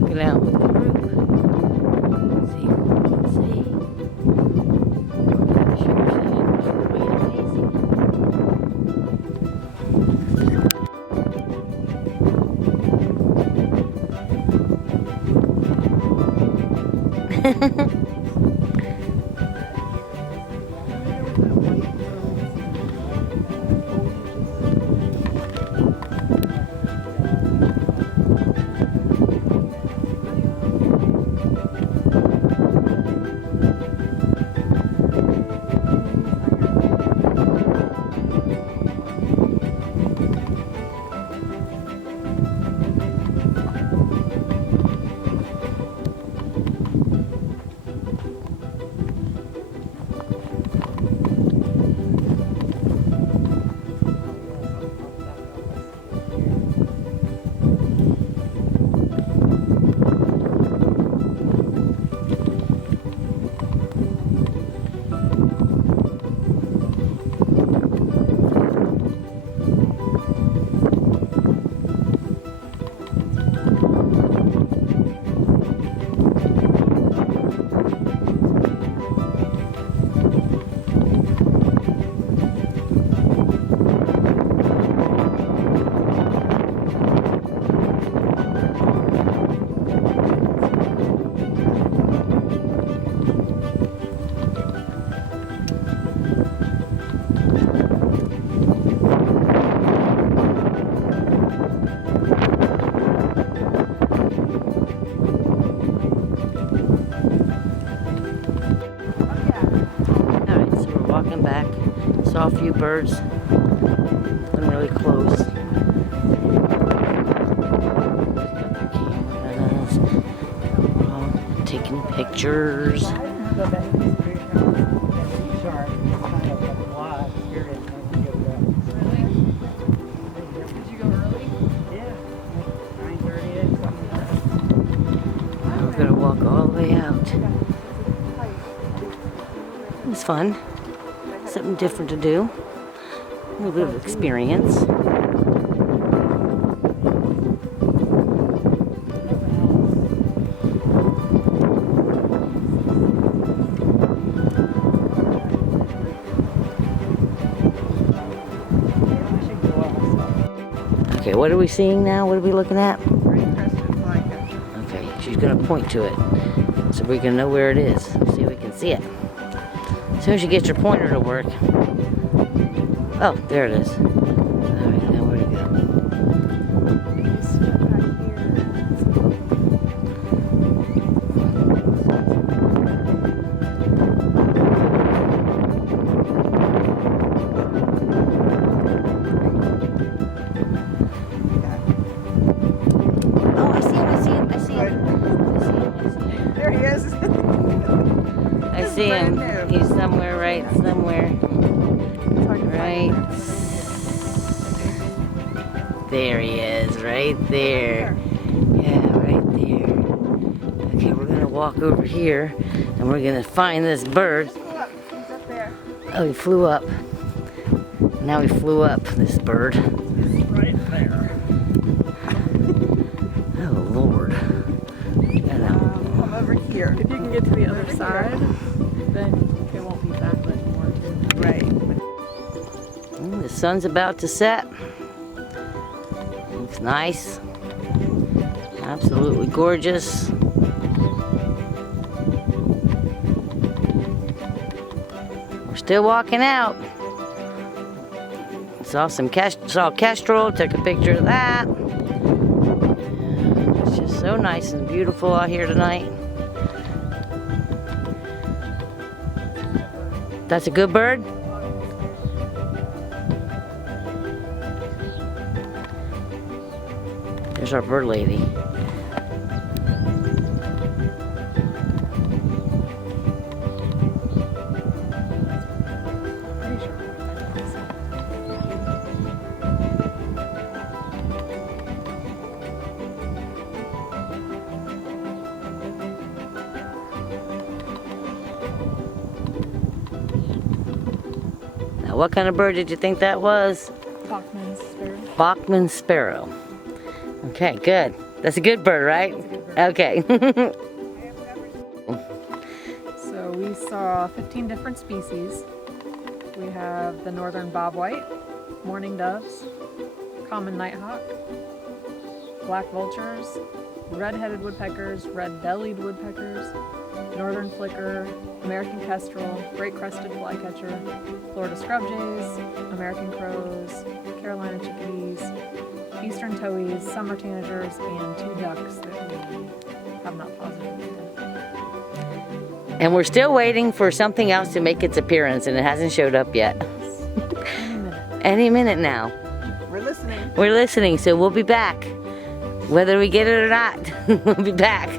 walking out with the group. Let's see what we can see. Sure, really amazing. Walking back, saw a few birds, wasn't really close. We're all taking pictures. We're gonna walk all the way out. It was fun. Something different to do. A little bit of experience. Okay, what are we seeing now? What are we looking at? Okay, she's going to point to it. So we're going to know where it is. See if we can see it. As soon as you get your pointer to work. Oh, there it is. Alright, now where to go? Oh, I see him. There he is. I see him. He's somewhere, right somewhere. Right there he is, right there. Yeah, right there. Okay, we're gonna walk over here and we're gonna find this bird. Oh, he flew up. Now he flew up, this bird. Right there. Oh, Lord. Come over here. If you can get to the other side, then it won't be backlit anymore. Right. The sun's about to set. Looks nice. Absolutely gorgeous. We're still walking out. Saw Kestrel, took a picture of that. Yeah, it's just so nice and beautiful out here tonight. That's a good bird? There's our bird lady. Now, what kind of bird did you think that was? Bachman's sparrow. Bachman's sparrow. Okay, good. That's a good bird, right? That's a good bird. Okay. So we saw 15 different species. We have the northern bobwhite, mourning doves, common nighthawk, black vultures, red-headed woodpeckers, red-bellied woodpeckers, northern flicker, American kestrel, great-crested flycatcher, Florida scrub jays, American crows, Carolina chickadees, eastern towhees, summer tanagers, and 2 ducks that we have not positively identified. And we're still waiting for something else to make its appearance, and it hasn't showed up yet. Any minute. Any minute now. We're listening. We're listening, so we'll be back. Whether we get it or not, we'll be back.